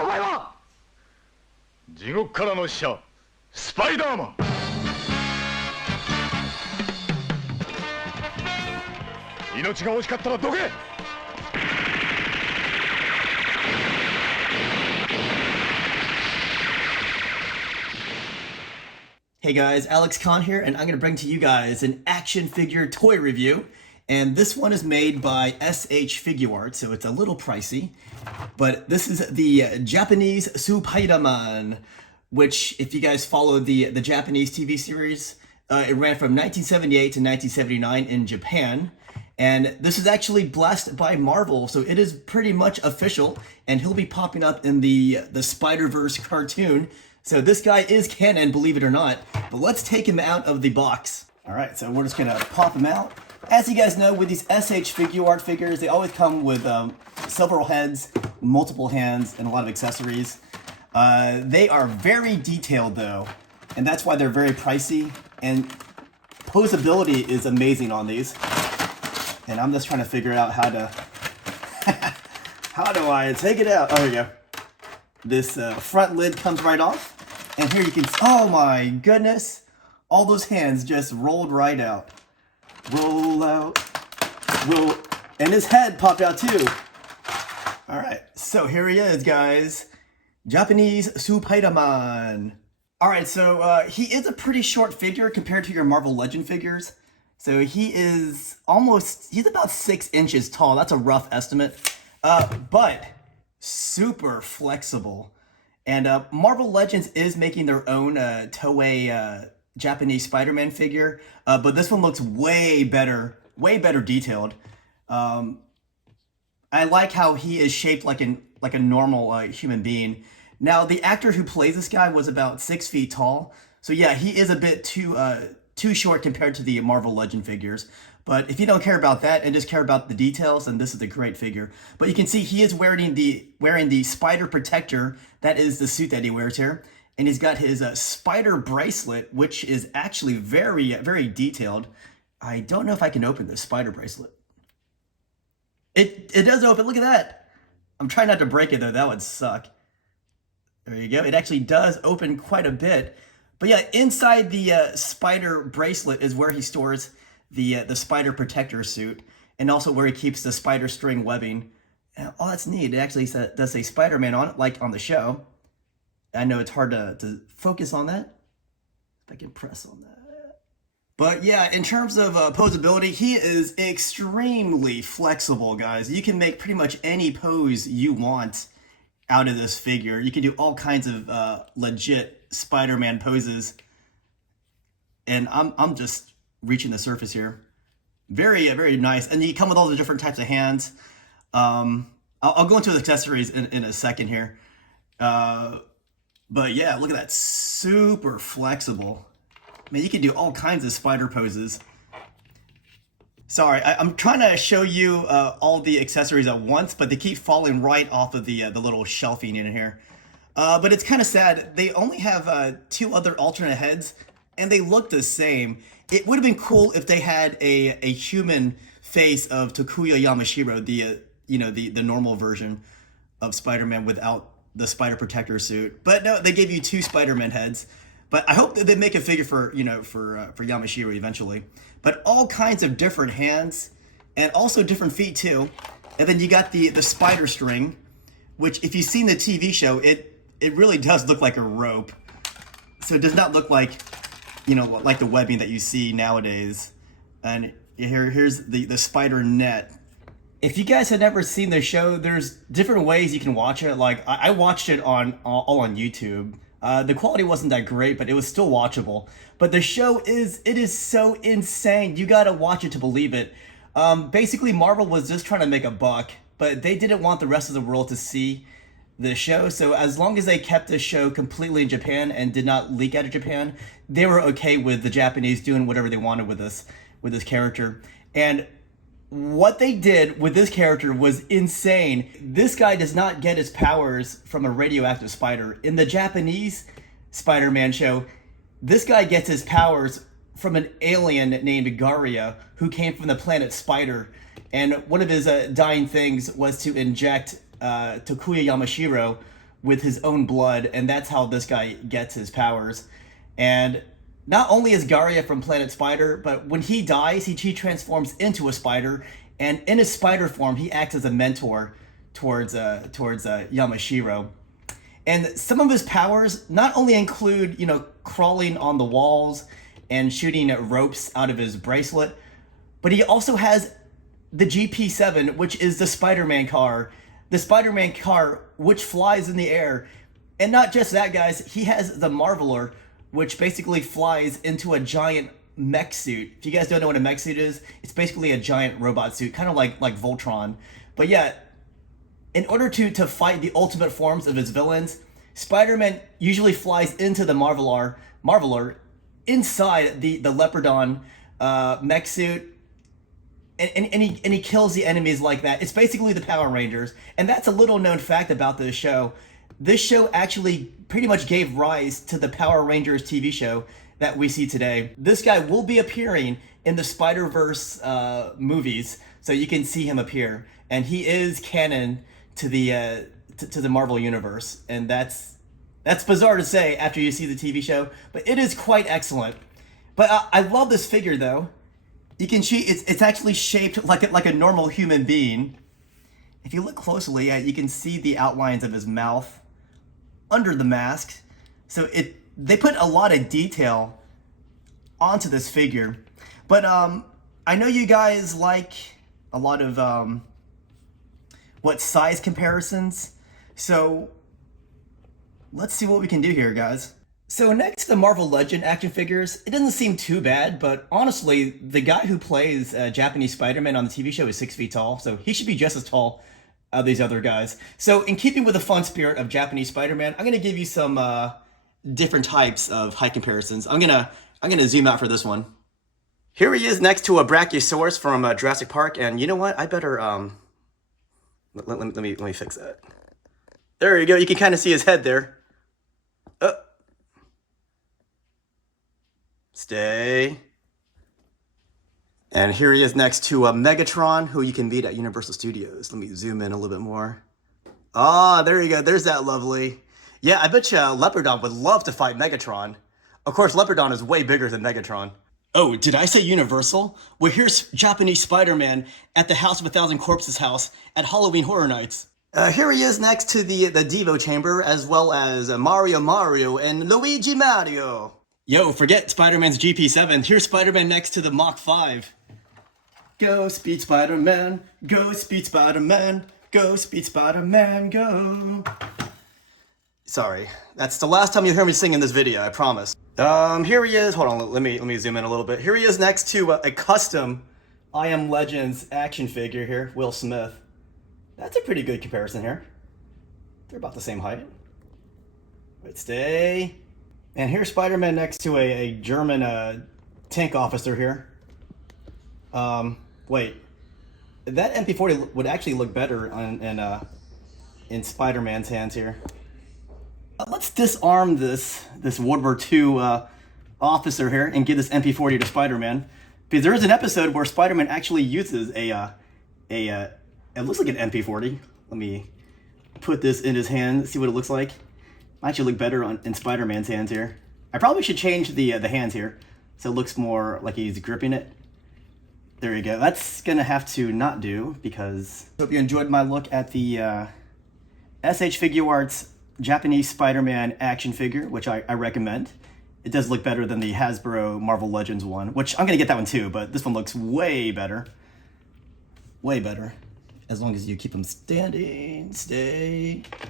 お前は。地獄からの使者スパイダーマン。命が惜しかったらどけ。Hey guys, Alex Khan here, and I'm going to bring to you guys an action figure toy review. And this one is made by S.H.Figuarts, so it's a little pricey. But this is the Japanese Spider-Man, which, if you guys follow the Japanese TV series, it ran from 1978 to 1979 in Japan. And this is actually blessed by Marvel, so it is pretty much official, and he'll be popping up in the Spider-Verse cartoon. So this guy is canon, believe it or not. But let's take him out of the box. All right, so we're just gonna pop him out. As you guys know, with these S.H. Figuarts figures, they always come with several heads, multiple hands, and a lot of accessories. They are very detailed though, and that's why they're very pricey. And posability is amazing on these. And I'm just trying to figure out how to, how do I take it out? Oh, there you go. This front lid comes right off. And here you can, oh my goodness. All those hands just rolled right out. Roll out, roll, and his head popped out too. All right, so here he is, guys. Japanese Spider-Man. All right, so he is a pretty short figure compared to your Marvel Legend figures. So he is he's about 6 inches tall. That's a rough estimate, but super flexible. And Marvel Legends is making their own Toei Japanese Spider-Man figure, but this one looks way better detailed. I like how he is shaped like a normal human being. Now, the actor who plays this guy was about 6 feet tall, so yeah, he is a bit too short compared to the Marvel Legend figures. But if you don't care about that and just care about the details, then this is a great figure. But you can see he is wearing the spider protector. That is the suit that he wears here. And he's got his spider bracelet, which is actually very, very detailed. I don't know if I can open this spider bracelet. It does open, look at that. I'm trying not to break it though, that would suck. There you go, it actually does open quite a bit. But yeah, inside the spider bracelet is where he stores the spider protector suit, and also where he keeps the spider string webbing. Oh, that's neat. It actually does say Spider-Man on it, like on the show. I know it's hard to focus on that. If I can press on that. But yeah, in terms of posability, he is extremely flexible, guys. You can make pretty much any pose you want out of this figure. You can do all kinds of legit Spider-Man poses. And I'm just reaching the surface here. Very, very nice. And you come with all the different types of hands. I'll go into the accessories in a second here. But yeah, look at that. Super flexible. I mean, you can do all kinds of spider poses. Sorry, I'm trying to show you all the accessories at once, but they keep falling right off of the little shelving in here. But it's kind of sad. They only have 2 other alternate heads, and they look the same. It would have been cool if they had a human face of Takuya Yamashiro, the normal version of Spider-Man without the spider protector suit. But no, they gave you 2 Spider-Man heads. But I hope that they make a figure for Yamashiro eventually. But all kinds of different hands, and also different feet too. And then you got the spider string, which if you've seen the TV show, it really does look like a rope. So it does not look like, like the webbing that you see nowadays. And here's the spider net. If you guys had never seen the show, there's different ways you can watch it. Like I watched it all on YouTube. The quality wasn't that great, but it was still watchable. But the show is so insane. You gotta watch it to believe it. Basically, Marvel was just trying to make a buck, but they didn't want the rest of the world to see the show. So as long as they kept the show completely in Japan and did not leak out of Japan, they were okay with the Japanese doing whatever they wanted with this character. And what they did with this character was insane. This guy does not get his powers from a radioactive spider. In the Japanese Spider-Man show, this guy gets his powers from an alien named Garia, who came from the planet Spider. And one of his dying things was to inject Takuya Yamashiro with his own blood, and that's how this guy gets his powers. And not only is Garia from Planet Spider, but when he dies, he transforms into a spider, and in his spider form, he acts as a mentor towards Yamashiro. And some of his powers not only include, crawling on the walls and shooting ropes out of his bracelet, but he also has the GP7, which is the Spider-Man car. The Spider-Man car, which flies in the air. And not just that, guys, he has the Marveler, which basically flies into a giant mech suit. If you guys don't know what a mech suit is, it's basically a giant robot suit, kind of like Voltron. But yeah, in order to fight the ultimate forms of his villains, Spider-Man usually flies into the Marveler inside the Leopardon mech suit, and he kills the enemies like that. It's basically the Power Rangers, and that's a little known fact about this show. This show actually pretty much gave rise to the Power Rangers TV show that we see today. This guy will be appearing in the Spider-Verse movies, so you can see him appear, and he is canon to the Marvel universe, and that's bizarre to say after you see the TV show, but it is quite excellent. But I love this figure though. You can see it's actually shaped like a normal human being. If you look closely, you can see the outlines of his mouth under the mask. So they put a lot of detail onto this figure. But I know you guys like a lot of size comparisons. So let's see what we can do here, guys. So next to the Marvel Legend action figures, it doesn't seem too bad, but honestly, the guy who plays Japanese Spider-Man on the TV show is 6 feet tall, so he should be just as tall as these other guys. So in keeping with the fun spirit of Japanese Spider-Man, I'm gonna give you some different types of height comparisons. I'm gonna zoom out for this one. Here he is next to a Brachiosaurus from Jurassic Park, and you know what? I better let me fix that. There you go. You can kind of see his head there. Stay. And here he is next to Megatron, who you can meet at Universal Studios. Let me zoom in a little bit more. Ah, there you go. There's that lovely. Yeah, I bet you Leopardon would love to fight Megatron. Of course, Leopardon is way bigger than Megatron. Oh, did I say Universal? Well, here's Japanese Spider-Man at the House of a Thousand Corpses house at Halloween Horror Nights. Here he is next to the Devo Chamber, as well as Mario and Luigi Mario. Yo, forget Spider-Man's GP7. Here's Spider-Man next to the Mach 5. Go Speed Spider-Man, go Speed Spider-Man, go Speed Spider-Man, go. Sorry, that's the last time you'll hear me sing in this video, I promise. Here he is. Hold on, let me zoom in a little bit. Here he is next to a custom I Am Legends action figure here, Will Smith. That's a pretty good comparison here. They're about the same height. Wait, stay. And here's Spider-Man next to a German tank officer here. Wait, that MP40 would actually look better in Spider-Man's hands here. Let's disarm this World War II officer here and give this MP40 to Spider-Man, because there is an episode where Spider-Man actually uses it looks like an MP40. Let me put this in his hand, see what it looks like. Might actually look better in Spider-Man's hands here. I probably should change the hands here so it looks more like he's gripping it. There you go. That's gonna have to not do, because I hope you enjoyed my look at the S.H.Figuarts Japanese Spider-Man action figure, which I recommend. It does look better than the Hasbro Marvel Legends one, which I'm gonna get that one too, but this one looks way better. Way better. As long as you keep them standing, stay.